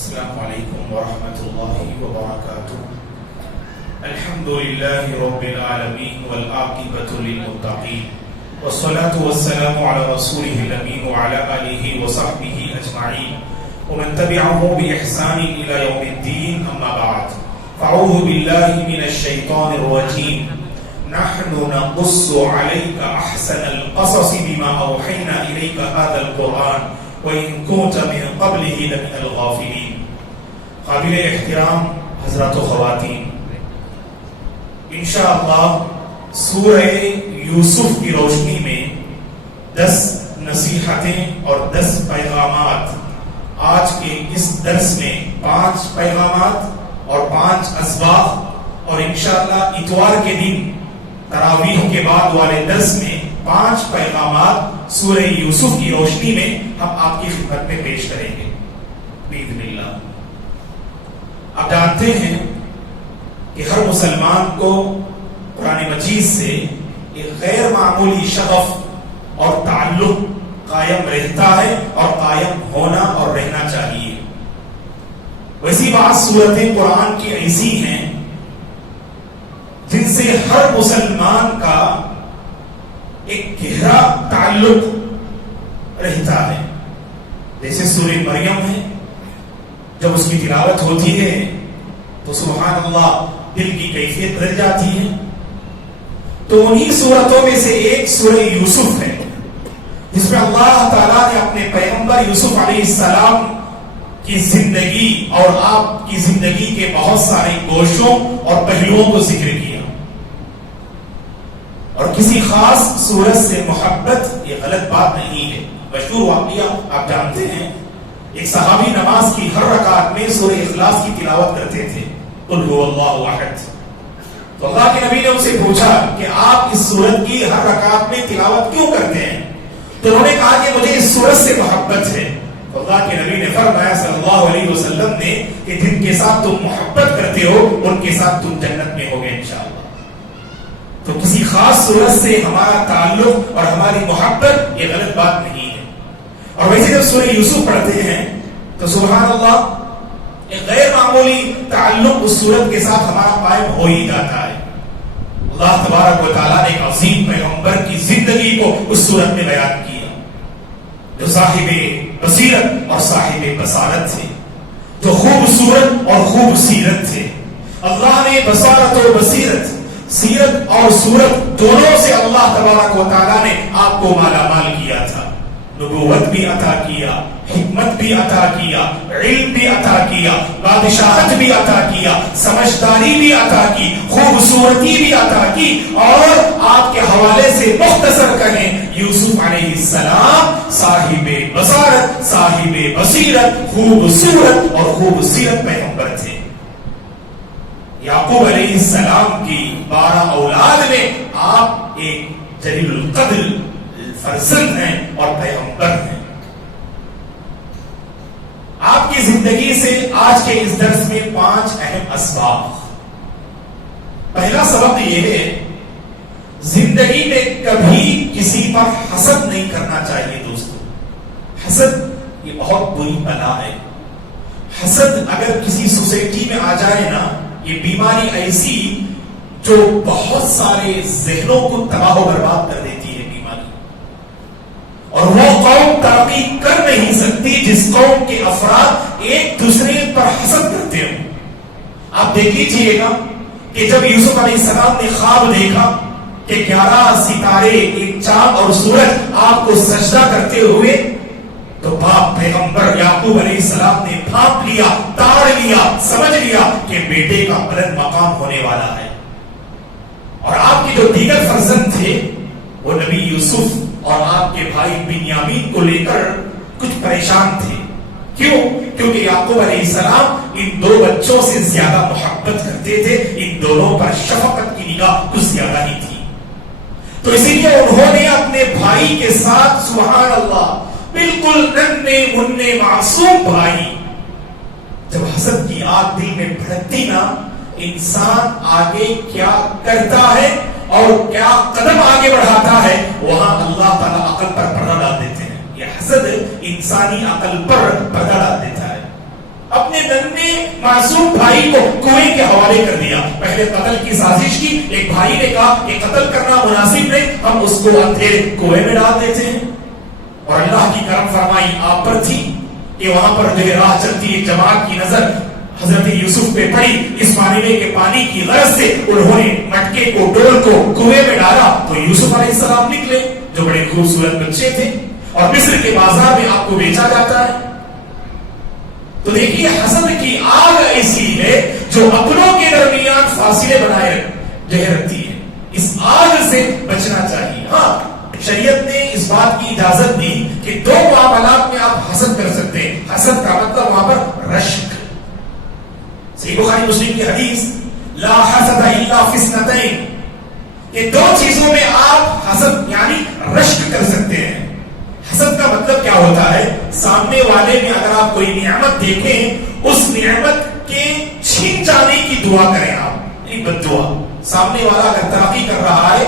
السلام علیکم ورحمۃ اللہ وبرکاتہ. الحمد للہ رب العالمین والعاقبۃ للمتقین والصلاة والسلام علی رسولہ الامین وعلی آلہ وصحبہ اجمعین ومن تبعهم بإحسان إلى يوم الدين. أما بعد فأعوذ بالله من الشيطان الرجيم. نحن نقص عليك أحسن القصص بما أوحينا إليك هذا القرآن وَإِن كُنْتَ مِن قَبْلِهِ لَمِنَ الْغَافِلِينَ. قابل احترام حضرات و خواتین، انشاءاللہ سورہ یوسف کی روشنی میں 10 نصیحتیں اور 10 پیغامات، آج کے اس درس میں 5 پیغامات اور 5 اسباق، اور انشاءاللہ اتوار کے دن تراویح کے بعد والے درس میں 5 پیغامات سورہ یوسف کی روشنی میں ہم آپ کی خدمت میں پیش کریں گے باذن اللہ. آپ جانتے ہیں کہ ہر مسلمان کو قرآن مجید سے ایک غیر معمولی شغف اور تعلق قائم رہتا ہے اور قائم ہونا اور رہنا چاہیے. ویسی بات صورتیں قرآن کی ایسی ہیں جن سے ہر مسلمان کا ایک گہرا تعلق رہتا ہے. جیسے سورہ مریم ہے، جب اس کی تلاوت ہوتی ہے تو سبحان اللہ دل کی کیفیت بدل جاتی ہے. تو انہی سورتوں میں سے ایک سورہ یوسف ہے جس میں اللہ تعالیٰ نے اپنے پیغمبر یوسف علیہ السلام کی زندگی اور آپ کی زندگی کے بہت سارے گوشوں اور پہلوؤں کو ذکر کیا. اور کسی خاص سورت سے محبت یہ غلط بات نہیں ہے. مشہور واقعہ آپ جانتے ہیں، ایک صحابی نماز کی ہر رکعت میں سورہ اخلاص کی تلاوت کرتے تھے، قل هو اللہ احد. تو اللہ کے نبی نے ان سے پوچھا کہ آپ اس سورت کی ہر رکعت میں تلاوت کیوں کرتے ہیں؟ تو انہوں نے کہا کہ مجھے اس سورت سے محبت ہے. تو اللہ کے نبی نے فرمایا صلی اللہ علیہ وسلم نے کہ جن کے ساتھ تم محبت کرتے ہو ان کے ساتھ تم جنت میں ہوگے انشاءاللہ. تو کسی خاص صورت سے ہمارا تعلق اور ہماری محبت یہ غلط بات نہیں ہے. اور ویسے جب سورہ یوسف پڑھتے ہیں تو سبحان اللہ ایک غیر معمولی تعلق اس صورت کے ساتھ ہمارا قائم ہو ہی جاتا ہے. اللہ تبارک و تعالیٰ نے ایک عظیم پیغمبر کی زندگی کو اس صورت میں بیان کیا جو صاحب بصیرت اور صاحب بصارت تھے، جو خوبصورت اور خوب سیرت تھے. اللہ نے بصارت و بصیرت، سیرت اور صورت دونوں سے اللہ تبارک و تعالیٰ نے آپ کو مالا مال کیا تھا. نبوت بھی عطا کیا، حکمت بھی عطا کیا، علم بھی عطا کیا، بادشاہت بھی عطا کیا، سمجھداری بھی عطا کی، خوبصورتی بھی عطا کی. اور آپ کے حوالے سے مختصر کہیں یوسف علیہ السلام صاحب بصارت، صاحب بصیرت، خوبصورت اور خوبصیرت پیغمبر تھے. یعقوب علیہ السلام کی 12 اولاد میں آپ ایک جلیل القدر فرزند ہیں اور پیغمبر ہیں. آپ کی زندگی سے آج کے اس درس میں 5 اہم اسباق. پہلا سبق یہ ہے، زندگی میں کبھی کسی پر حسد نہیں کرنا چاہیے. دوستو، حسد یہ بہت بری بلا ہے. حسد اگر کسی سوسائٹی میں آ جائے نا، یہ بیماری ایسی جو بہت سارے ذہنوں کو تباہ و برباد کر دیتی ہے بیماری. اور وہ قوم ترقی کر نہیں سکتی جس قوم کے افراد ایک دوسرے پر حسد کرتے ہوں. آپ دیکھ لیجیے گا کہ جب یوسف علیہ السلام نے خواب دیکھا کہ 11 ستارے، ایک چاند اور سورج آپ کو سجدہ کرتے ہوئے، تو باپ پیغمبر یعقوب علیہ السلام نے بھانپ لیا، تاڑ لیا، سمجھ لیا کہ بیٹے کا بلند مقام ہونے والا ہے. اور آپ کے جو دیگر فرزند تھے وہ نبی یوسف اور آپ کے بھائی بنیامین کو لے کر کچھ پریشان تھے. کیوں؟ کیونکہ یعقوب علیہ السلام ان 2 بچوں سے زیادہ محبت کرتے تھے. ان دونوں پر شفقت کی نگاہ کچھ زیادہ ہی تھی. تو اسی لیے انہوں نے اپنے بھائی کے ساتھ سبحان اللہ بالکل ننھے منھے معصوم بھائی، جب حسد کی آگ دل میں بھڑکتی نا، انسان آگے کیا کرتا ہے اور کیا قدم آگے بڑھاتا ہے وہاں اللہ تعالیٰ عقل پر پردہ ڈال دیتے ہیں. یہ حسد انسانی عقل پر پردہ ڈال دیتا ہے. اپنے معصوم بھائی کو کنویں کے حوالے کر دیا. پہلے قتل کی سازش کی, ایک بھائی نے کہا کہ قتل کرنا مناسب نہیں, ہم اس کو اندھیرے کنویں میں ڈال دیتے ہیں. اور اللہ کی کرم فرمائی آپ پر تھی کہ وہاں پر جو راہ چلتی ایک جماعت کی نظر حضرت یوسف پہ پڑی. اس معاملے کے پانی کی غرض سے انہوں نے مٹکے کو, ڈول کو کنویں میں ڈالا تو یوسف علیہ السلام نکلے جو بڑے خوبصورت بچے تھے, اور مصر کے بازار میں آپ کو بیچا جاتا ہے. تو دیکھیے حسد کی آگ ایسی ہے جو اپنوں کے درمیان فاصلے بنائے رکھتی ہے. اس آگ سے بچنا چاہیے. ہاں, شریعت نے اس بات کی اجازت دی کہ دو معاملات میں آپ حسد کر سکتے ہیں. حسد کا مطلب وہاں پر رشک. صحیح بخاری مسلم کی حدیث, لا حسد الا فی اثنتین, کہ دو چیزوں میں آپ حسد یعنی رشک کر سکتے ہیں. حسد کا مطلب کیا ہوتا ہے؟ سامنے والے میں اگر آپ کوئی نعمت دیکھیں, اس نعمت کے چھین جانے کی دعا کریں آپ, یعنی بد دعا. سامنے والا اگر ترقی کر رہا ہے,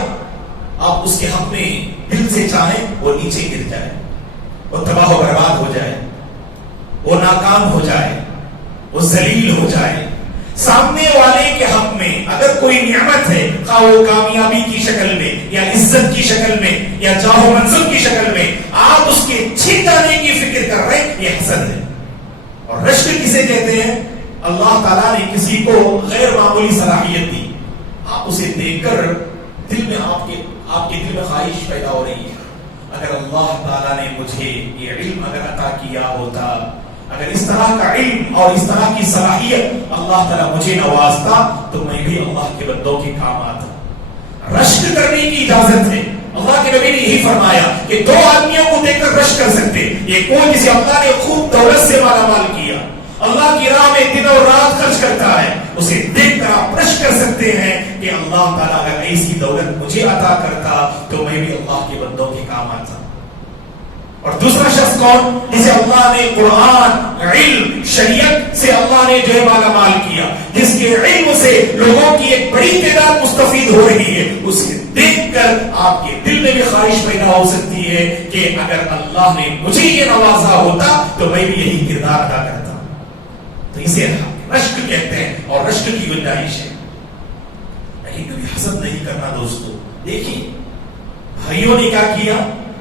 آپ اس کے حق میں دل سے چاہیں وہ نیچے گر جائے, وہ تباہ و برباد ہو جائے, وہ ناکام ہو جائے, وہ ذلیل ہو جائے. سامنے والے کے حق میں اگر کوئی نعمت ہے, خواہ وہ کامیابی کی شکل میں یا عزت کی شکل میں یا جاہ و منصب کی شکل میں, آپ اس کے چھین جانے کی فکر کر رہے ہیں, یہ حسد ہے. اور رشک کسے کہتے ہیں؟ اللہ تعالیٰ نے کسی کو غیر معمولی صلاحیت دی, آپ اسے دیکھ کر دل میں آپ کے دل میں خواہش پیدا ہو رہی ہے, اگر اللہ تعالیٰ نے مجھے یہ علم اگر عطا کیا ہوتا, اگر اس طرح کا علم اور اس طرح کی صلاحیت اللہ تعالیٰ مجھے نوازتا تو میں بھی اللہ کے بندوں کے کام آتا. رشک کرنے کی اجازت ہے. اللہ کے نبی نے یہی فرمایا کہ دو آدمیوں کو دیکھ کر رشک کر سکتے. ایک وہ جسے اللہ نے خوب دولت سے مالا مال کیا, اللہ کی راہ میں دن اور رات خرچ کرتا ہے, اسے دیکھ کر آپ رشک کر سکتے ہیں کہ اللہ تعالیٰ اگر ایسی دولت مجھے عطا کرتا تو میں بھی اللہ کے بندوں کے کام آتا. اور دوسرا شخص کون؟ جسے اللہ نے قرآن, علم, شریعت سے اللہ نے جو ہے مالا مال کیا, جس کے علم سے لوگوں کی ایک بڑی تعداد مستفید ہو رہی ہے, اسے دیکھ کر آپ کے دل میں بھی خواہش پیدا ہو سکتی ہے کہ اگر اللہ نے مجھے یہ نوازا ہوتا تو میں بھی یہی کردار ادا کرتا. تو اسے رشک کہتے ہیں اور رشک کی گنجائش ہے. لیکن کبھی حسد نہیں کرنا دوستو. دیکھیے بھائیوں نے کیا کیا,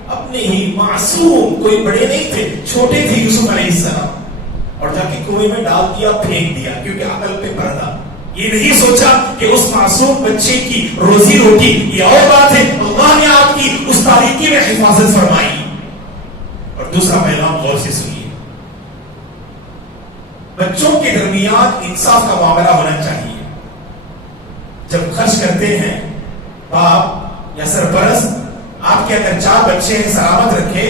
اپنے ہی معصوم, کوئی بڑے نہیں تھے, چھوٹے تھے یوسف علیہ السلام, اور جا کے کنویں میں ڈال دیا, پھینک دیا, کیونکہ عقل پہ پردہ. یہ نہیں سوچا کہ اس معصوم بچے کی روزی روٹی, یہ اور بات ہے اللہ نے آپ کی اس تاریکی میں حفاظت فرمائی. اور دوسرا پیغام غور سے سنیے, بچوں کے درمیان انصاف کا معاملہ ہونا چاہیے. جب خرچ کرتے ہیں باپ یا سرپرست, آپ کے اگر 4 بچے ہیں سلامت رکھے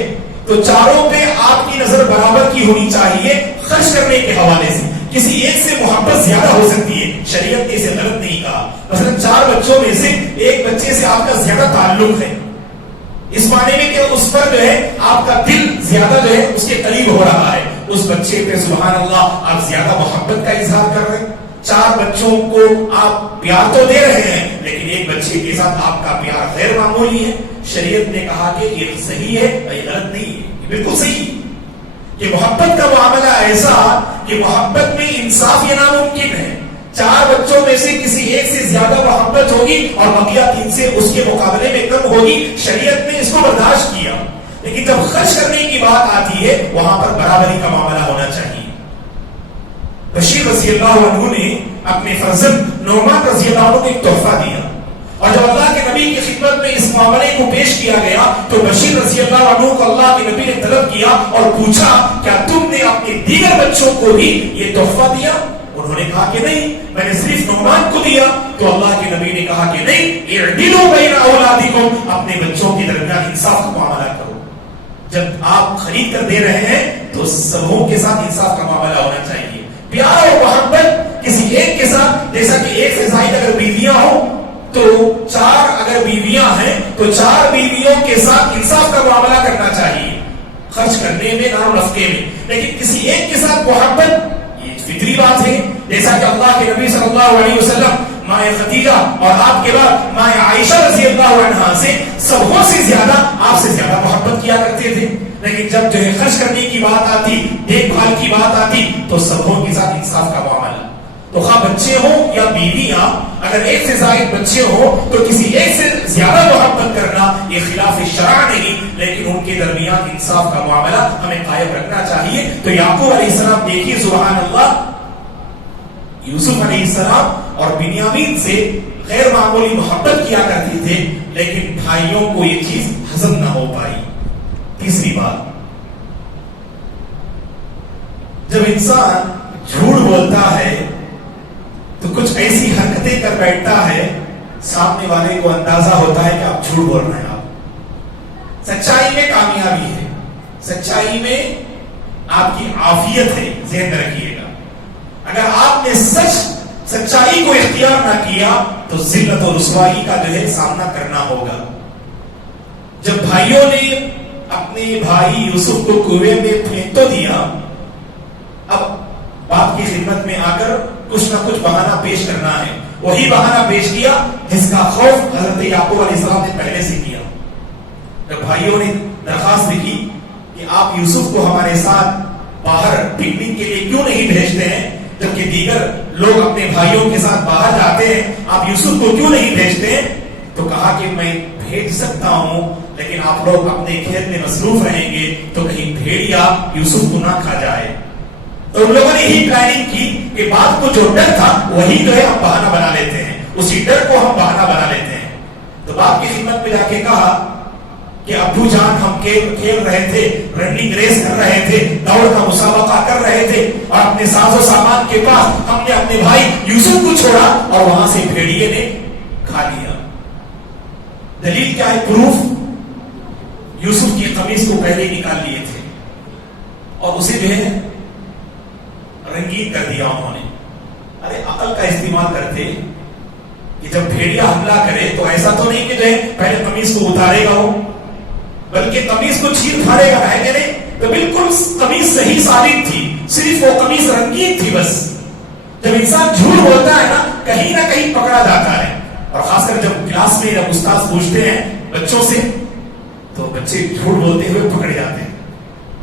تو چاروں پہ آپ کی نظر برابر کی ہونی چاہیے خرچ کرنے کے حوالے سے. کسی ایک سے محبت زیادہ ہو سکتی ہے, شریعت نے اسے غلط نہیں کہا. مثلا 4 بچوں میں سے ایک بچے سے آپ کا زیادہ تعلق ہے, اس معنی میں کہ اس پر جو ہے آپ کا دل زیادہ جو ہے اس کے قریب ہو رہا ہے, اس بچے پہ سبحان اللہ آپ زیادہ محبت کا اظہار کر رہے ہیں. 4 بچوں کو آپ پیار تو دے رہے ہیں, لیکن ایک بچے کے ساتھ آپ کا پیار غیر معمولی ہے. شریعت نے کہا کہ یہ صحیح ہے, یہ غلط نہیں ہے, یہ بالکل صحیح. کہ محبت کا معاملہ ایسا کہ محبت میں انصاف یہ ناممکن ہے. 4 بچوں میں سے کسی ایک سے زیادہ محبت ہوگی اور بقیہ 3 سے اس کے مقابلے میں کم ہوگی, شریعت نے اس کو برداشت کیا. لیکن جب خرچ کرنے کی بات آتی ہے وہاں پر برابری کا معاملہ ہونا چاہیے. بشیر رضی اللہ عنہ نے اپنے فرزند نعمان رضی اللہ عنہ کو ایک تحفہ دیا, اور جب اللہ کے نبی کی خدمت میں اس معاملے کو پیش کیا گیا تو بشیر رضی اللہ عنہ کو اللہ کے نبی نے طلب کیا اور پوچھا کیا تم نے اپنے دیگر بچوں کو بھی یہ تحفہ دیا؟ انہوں نے کہا کہ نہیں, میں نے صرف نعمان کو دیا. تو اللہ کے نبی نے کہا کہ نہیں, اعدلوا بین اولادکم, اپنے بچوں کے درمیان انصاف کا معاملہ کرو. جب آپ خرید کر دے رہے ہیں تو سبوں کے ساتھ انصاف کا معاملہ ہونا چاہیے. پیار اور محبت کسی ایک کے ساتھ, جیسا کہ ایک سے زائد اگر بیویاں ہوں تو 4 اگر بیویاں ہیں تو 4 بیویوں کے ساتھ انصاف کا معاملہ کرنا چاہیے, خرچ کرنے میں, نان و نفقے میں. لیکن کسی ایک کے ساتھ محبت یہ فطری بات ہے, جیسا کہ اللہ کے نبی صلی اللہ علیہ وسلم ماں خدیجہ اور آپ کے بعد ماں عائشہ رضی اللہ عنہا سے سبوں سے زیادہ آپ سے زیادہ محبت کیا کرتے تھے. لیکن جب جو ہے خرچ کرنے کی بات آتی, دیکھ بھال کی بات آتی, تو سبوں کے ساتھ انصاف کا معاملہ. تو خواہ بچے ہوں یا بیویاں، اگر ایک سے زائد بچے ہوں تو کسی ایک سے زیادہ محبت کرنا یہ خلاف شرع نہیں، لیکن ان کے درمیان انصاف کا معاملہ ہمیں قائم رکھنا چاہیے. تو یعقوب علیہ السلام دیکھیے سبحان اللہ، یوسف علیہ السلام اور بنیامین سے غیر معمولی محبت کیا کرتے تھے، لیکن بھائیوں کو یہ چیز ہضم نہ ہو پائی. تیسری بات، جب انسان جھوٹ بولتا ہے تو کچھ ایسی حرکتیں کر بیٹھتا ہے سامنے والے کو اندازہ ہوتا ہے کہ آپ جھوٹ بول رہے ہیں. آپ سچائی میں کامیابی ہے، سچائی میں آپ کی عافیت ہے، ذہن میں رکھیے گا. اگر آپ نے سچائی کو اختیار نہ کیا تو ذلت اور رسوائی کا جو ہے سامنا کرنا ہوگا. جب بھائیوں نے اپنے بھائی یوسف کو کنویں میں پھینک تو دیا، اب باپ کی خدمت میں آ کر کچھ نہ کچھ بہانہ پیش کرنا ہے. وہی بہانہ پیش کیا جس کا خوف حضرت یعقوب علیہ السلام نے پہلے سے کیا. جب بھائیوں نے درخواست کی کہ آپ یوسف کو ہمارے ساتھ باہر پکنک کے لیے کیوں نہیں بھیجتے ہیں، جبکہ دیگر لوگ اپنے بھائیوں کے ساتھ باہر جاتے ہیں، آپ یوسف کو کیوں نہیں بھیجتے ہیں؟ تو کہا کہ میں بھیج سکتا ہوں، لیکن آپ لوگ اپنے کھیت میں مصروف رہیں گے تو کہیں بھیڑیا یوسف کو نہ کھا جائے. تو ان لوگوں نے یہی پلاننگ کی کہ بات کو جو ڈر تھا وہی جو ہے ہم بہانہ بنا لیتے ہیں، اسی ڈر کو ہم بہانہ بنا لیتے ہیں. تو باپ کی خدمت میں جا کے کہا کہ ابو جان ہم کھیل رہے تھے، رننگ ریس کر رہے تھے، دوڑ کا مسابقہ کر رہے تھے، اور اپنے ساز و سامان کے پاس ہم نے اپنے بھائی یوسف کو چھوڑا اور وہاں سے بھیڑیے نے کھا لیا. دلیل کیا ہے؟ پروف، یوسف کی قمیص کو پہلے نکال لیے تھے اور اسے جو ہے رنگین کر دیا انہوں نے. ارے عقل کا استعمال کرتے کہ جب بھیڑیا حملہ کرے تو ایسا تو نہیں کہ جو ہے پہلے قمیص کو اتارے گا وہ، بلکہ قمیص کو چھین پھاڑے گا، ہے کہ نہیں؟ تو بالکل قمیص صحیح ثابت تھی، صرف وہ قمیص رنگین تھی بس. جب انسان جھوٹ بولتا ہے نا کہیں نہ کہیں پکڑا جاتا ہے. اور خاص کر جب کلاس میں جب استاد پوچھتے ہیں بچوں سے تو بچے جھوٹ بولتے ہوئے پکڑے جاتے ہیں.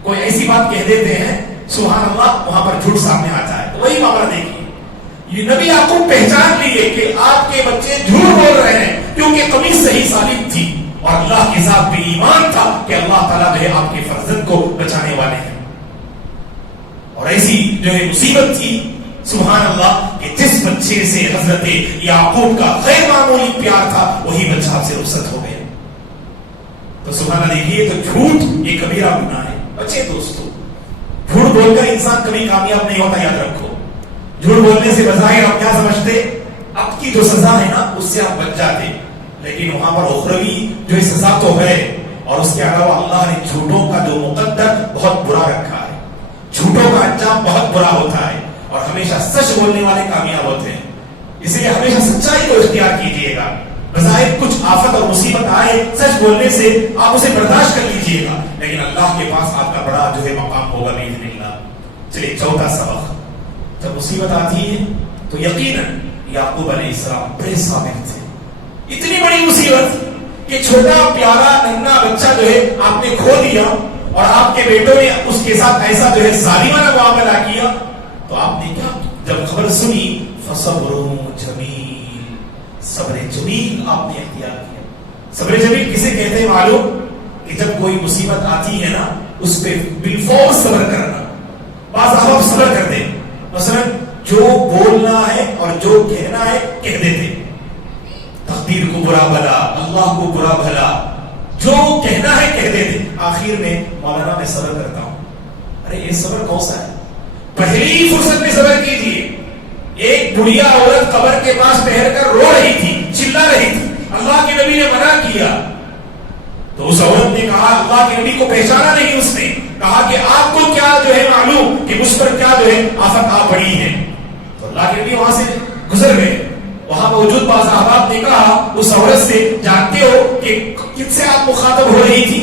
کوئی ایسی بات کہہ دیتے ہیں سبحان اللہ، وہاں پر جھوٹ سامنے آتا ہے. تو وہی معاملہ دیکھیے، یہ نبی آپ کو پہچان لیے کہ آپ کے بچے جھوٹ بول رہے ہیں کیونکہ قمیص صحیح ثابت تھی اور اللہ کے ساتھ بھی ایمان تھا کہ اللہ تعالیٰ جو ہے آپ کے فرزند کو بچانے والے ہیں. اور ایسی جو ہے مصیبت تھی سبحان اللہ کہ جس بچے سے حضرت یعقوب کا غیر معمولی پیار تھا وہی بچہ آپ سے رخصت ہو گیا. تو سبحان اللہ دیکھیے، تو جھوٹ یہ کبیرہ گناہ ہے. بچے دوستو، جھوٹ بول کر انسان کبھی کامیاب نہیں ہوتا، یاد رکھو. جھوٹ بولنے سے بظاہر آپ کیا سمجھتے؟ اب کی جو سزا ہے نا اس سے آپ بچ جاتے، لیکن وہاں پر اخروی جو سزا تو ہے. اور اس کے علاوہ اللہ نے جھوٹوں کا جو مقدر بہت برا رکھا ہے. جھوٹوں کا انجام بہت برا ہوتا ہے اور ہمیشہ سچ بولنے والے کامیاب ہوتے ہیں. اس لیے ہمیشہ سچائی کو اختیار کیجیے گا. بظاہر کچھ آفت اور مصیبت آئے سچ بولنے سے آپ اسے برداشت کر لیجیے گا، لیکن اللہ کے پاس آپ کا بڑا جو ہے مقام ہوگا باذن اللہ. چلیے چوتھا سبق، جب مصیبت آتی ہے تو یقیناً یعقوب علیہ السلام بڑے صابر تھے. اتنی بڑی مصیبت کہ چھوٹا پیارا ننھا بچہ جو ہے آپ نے کھو دیا اور آپ کے بیٹوں نے اس کے ساتھ ایسا جو ہے ظالمانہ معاملہ کیا، تو آپ نے کیا جب خبر سنی فصبر جمیل، صبر جمیل آپ نے اختیار کیا. صبر جمیل کسے کہتے ہیں معلوم؟ کہ جب کوئی مصیبت آتی ہے نا اس پہ بالفور صبر کرنا. بعض احباب صبر کرتے، مثلا جو بولنا ہے اور جو کہنا ہے کہہ دیتے، تقدیر کو برا بھلا، اللہ کو برا بھلا، جو کہنا ہے کہہ دیتے. آخر میں مولانا میں صبر کرتا ہوں. ارے یہ صبر کون سا ہے؟ پہلی فرصت میں صبر کیجیے. ایک بڑھیا عورت قبر کے پاس ٹہر کر رو رہی تھی، چلا رہی تھی، اللہ کے نبی نے منع کیا تو اس عورت نے کہا، اللہ کے نبی کو پہچانا نہیں، اس نے کہا کہ آپ کو کیا جو ہے معلوم کہ مجھ پر کیا جو ہے آفت آ پڑی ہے. تو اللہ کے نبی وہاں سے گزر گئے. وہاں موجود بعض احباب نے کہا اس عورت سے، جانتے ہو کہ کس سے آپ مخاطب ہو رہی تھی؟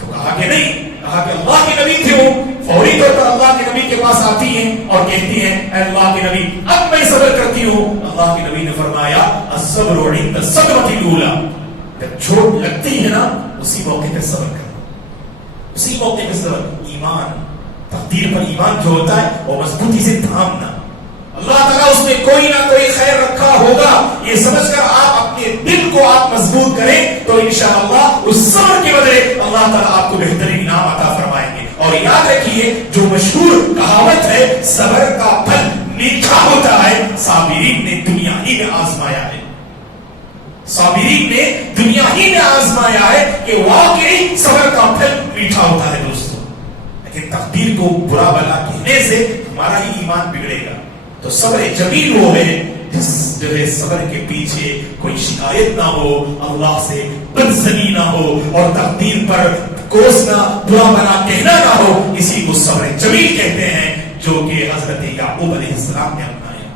تو کہا کہ نہیں. کہا کہ اللہ کے نبی تھے وہ. فوری طور پر اللہ کے نبی کے پاس آتی ہیں اور کہتی ہیں، اے اللہ کے نبی اب میں صبر کرتی ہوں. اللہ کے نبی نے فرمایا، الصبر عند الصدمۃ الاولى، جب چوٹ لگتی ہے نا اسی موقع پہ صبر کرو، اسی موقع پہ صبر. ایمان تقدیر پر ایمان جو ہوتا ہے وہ مضبوطی سے تھامنا. اللہ تعالیٰ اس میں کوئی نہ کوئی خیر رکھا ہوگا، یہ سمجھ کر آپ اپنے دل کو آپ مضبوط کریں تو انشاءاللہ اس صبر کے بدلے اللہ تعالیٰ آپ کو بہترین انعام عطا فرمائیں گے. اور یاد رکھیے جو مشہور کہاوت ہے صبر کا پھل میٹھا ہوتا ہے، صابرین نے دنیا ہی میں آزمایا ہے. صابرین نے دنیا ہی میں آزمایا ہے کہ واقعی صبر کا پھل میٹھا ہوتا ہے دوستو. لیکن تقدیر کو برا بلا کہنے سے ہمارا ہی ایمان بگڑے گا. تو صبر جمیل وہ ہے جس جو ہے صبر کے پیچھے کوئی شکایت نہ ہو، اللہ سے بدزنی نہ ہو اور تقدیر پر کوسنا برا بلا کہنا نہ ہو. اسی کو صبر جمیل کہتے ہیں جو کہ حضرت یعقوب علیہ السلام نے اپنایا.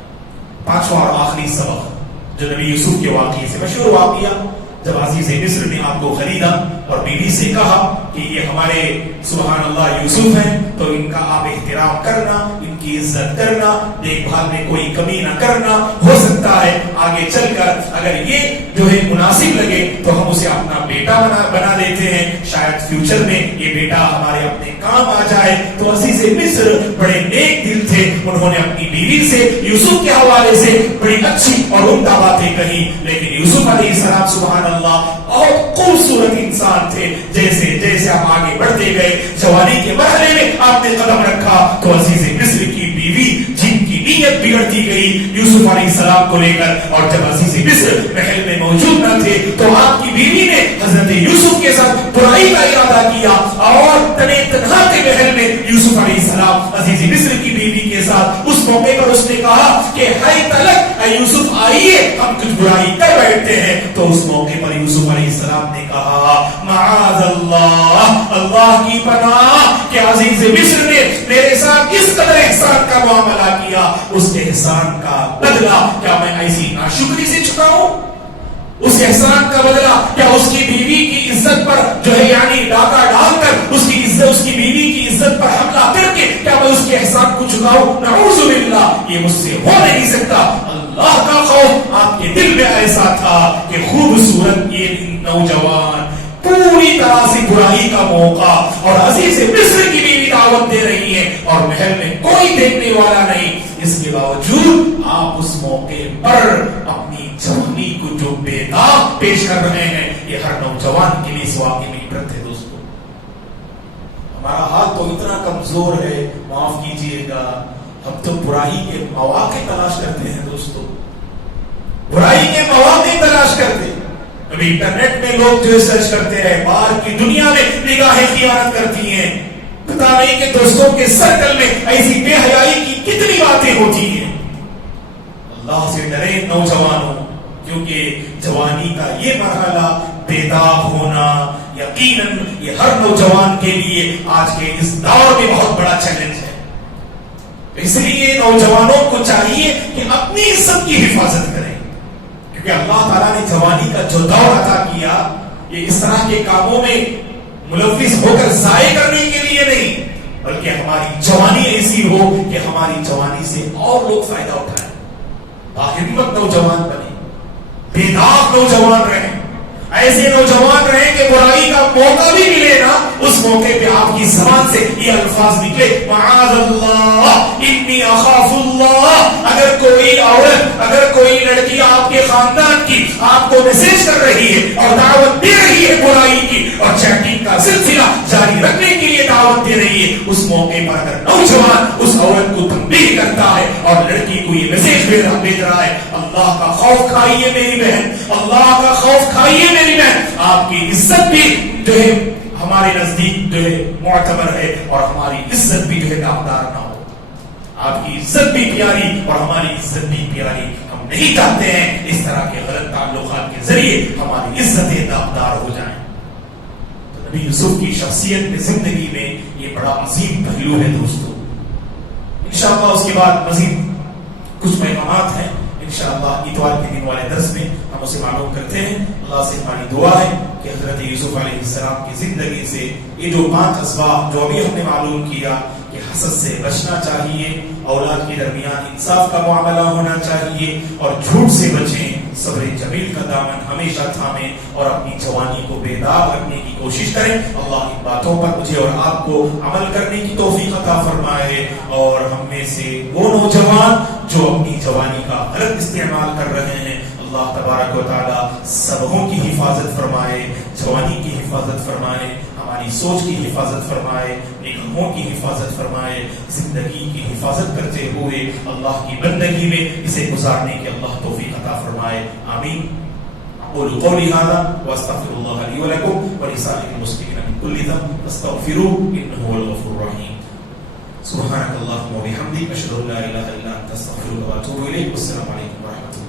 پانچواں اور آخری سبق جو نبی یوسف کے واقعے سے مشہور واقعہ، جب عزیز مصر نے آپ کو خریدا اور بیوی سے کہا کہ یہ ہمارے سبحان اللہ یوسف ہیں تو ان کا آپ احترام کرنا، ان کی عزت کرنا، دیکھ بھال میں کوئی کمی نہ کرنا، ہو سکتا ہے آگے چل کر اگر یہ جو ہے مناسب لگے تو ہم اسے اپنا بیٹا بنا دیتے ہیں، شاید فیوچر میں یہ بیٹا ہمارے اپنے کام آ جائے. تو عزیز مصر بڑے نیک دل تھے، انہوں نے اپنی بیوی سے یوسف کے حوالے سے بڑی اچھی اور عمدہ باتیں کہی. لیکن یوسف علیہ السلام سبحان اللہ بہت خوبصورت انسان تھے. جیسے جیسے آپ آگے بڑھتے گئے، جوانی کے مرحلے میں آپ نے قدم رکھا تو عزیز مصر کی بیوی جن کی نیت بگڑتی گئی یوسف علیہ السلام کو لے کر، اور جب عزیز مصر محل میں موجود نہ تھے تو آپ کی بیوی نے حضرت یوسف کے ساتھ برائی کا ارادہ کیا اور تنے تنہا کے محل میں یوسف علیہ السلام عزیز مصر کی بیوی کے ساتھ اس موقع پر اس نے کہا کہ ہائے تلک اے یوسف آئیے ہم کچھ برائی کر بیٹھتے ہیں. تو اس موقع پر یوسف علیہ السلام نے کہا معاذ اللہ، اللہ کی پناہ کہ عزیز مصر نے میرے ساتھ اس قدر احسان کا معاملہ کیا، اس احسان کا بدلہ کیا میں ایسی ناشکری سے چکاؤں؟ اس احسان کا بدلہ کیا اس کی بیوی کی عزت پر جو ہے یعنی ڈاکہ ڈال کر اس کی عزت، اس کی بیوی کی عزت پر حملہ کر کے کیا میں اس کے احسان کو چکاؤں؟ نعوذ باللہ، یہ مجھ سے ہو نہیں سکتا. اللہ کا خوف آپ کے دل میں ایسا تھا کہ خوبصورت یہ نوجوان پوری طرح سے برائی کا موقع اور عزیز مصر کی بیوی دعوت دے رہی ہے اور محل میں کوئی دیکھنے والا نہیں، اس کے باوجود آپ اس موقع پر اپنی جوانی کو جو بے داغ پیش کر رہے ہیں. یہ ہر نوجوان کے لیے اس واقعے میں عبرت ہے دوستو. ہمارا حال تو اتنا کمزور ہے، معاف کیجئے گا، ہم تو برائی کے مواقع تلاش کرتے ہیں دوستو، برائی کے مواقع تلاش کرتے ہیں. ابھی انٹرنیٹ میں لوگ جو سرچ کرتے ہیں، باہر کی دنیا میں نگاہیں خیانت کرتی ہیں، پتا نہیں کہ دوستوں کے سرکل میں ایسی بے حیائی کی کتنی باتیں ہوتی ہیں. اللہ سے ڈرے نوجوانوں، کیونکہ جوانی کا یہ مرحلہ بے داغ ہونا یقیناً یہ ہر نوجوان کے لیے آج کے اس دور میں بہت بڑا چیلنج ہے. اس لیے نوجوانوں کو چاہیے کہ اپنی عزت کی حفاظت کریں، کیونکہ اللہ تعالیٰ نے جوانی کا جو دور عطا کیا یہ اس طرح کے کاموں میں ملوث ہو کر ضائع کرنے کے لیے نہیں، بلکہ ہماری جوانی ایسی ہو کہ ہماری جوانی سے اور لوگ فائدہ اٹھائیں، باہمت نوجوان بنے، بے داغ نوجوان رہیں، ایسے نوجوان رہیں کہ برائی کا موقع بھی ملے نا اس موقع پہ آپ کی زبان سے یہ الفاظ نکلے معاذ اللہ انی اخاف اللہ. اگر کوئی عورت، اگر کوئی لڑکی آپ کے خاندان کی آپ کو میسج کر رہی ہے اور دعوت دے رہی ہے برائی کی اور چیٹنگ کا سلسلہ جاری رکھنے کے لیے دعوت دے رہی ہے، اس موقع پر اگر نوجوان اس عورت کو تنبیہ کرتا ہے اور لڑکی کو یہ میسج بھیج رہا ہے اللہ کا خوف کھائیے میری بہن، اللہ کا خوف کھائیے میری بہن، آپ کی عزت بھی جو ہے ہمارے نزدیک جو ہے معتبر ہے اور ہماری عزت بھی جو ہے داغدار نہ ہو. آپ کی عزت بھی پیاری اور ہماری عزت بھی پیاری. ہم نہیں چاہتے ہیں اس طرح کے غلط تعلقات کے ذریعے ہماری عزتیں داغدار ہو جائیں. تو نبی یوسف کی شخصیت میں، زندگی میں یہ بڑا عظیم پہلو ہے دوستو. انشاءاللہ اس کے بعد مزید کچھ پیغامات ہیں، انشاءاللہ اتوار کے دن والے درس میں ہم اسے معلوم کرتے ہیں. اللہ سے ہماری دعا ہے کہ حضرت یوسف علیہ السلام کی زندگی سے یہ جو 5 اسباب جو ابھی ہم نے معلوم کیا کہ حسد سے بچنا چاہیے، اولاد کے درمیان انصاف کا معاملہ ہونا چاہیے اور جھوٹ سے بچیں، صبر جمیل کا دامن ہمیشہ تھامیں اور اپنی جوانی کو بیدار رکھنے کی کوشش کریں. اللہ ان باتوں پر مجھے اور آپ کو عمل کرنے کی توفیق عطا فرمائے, اور ہم میں سے وہ نوجوان جو اپنی جوانی کا غلط استعمال کر رہے ہیں, اللہ تبارک و تعالی سبوں کی حفاظت فرمائے, جوانی کی حفاظت فرمائے, ہماری سوچ کی حفاظت فرمائے, نگاہوں کی حفاظت فرمائے, زندگی کی حفاظت کرتے ہوئے اللہ کی بندگی میں اسے گزارنے کی اللہ توفیق عطا فرمائے. آمین. اقول قولی هذا واستغفر الله لي ولكم ولسائر المسلمين من كل ذنب فاستغفروه انه هو الغفور الرحيم. سبحانك اللهم وبحمدك اشهد ان لا اله الا انت استغفرك واتوب اليك. والسلام عليكم ورحمه الله.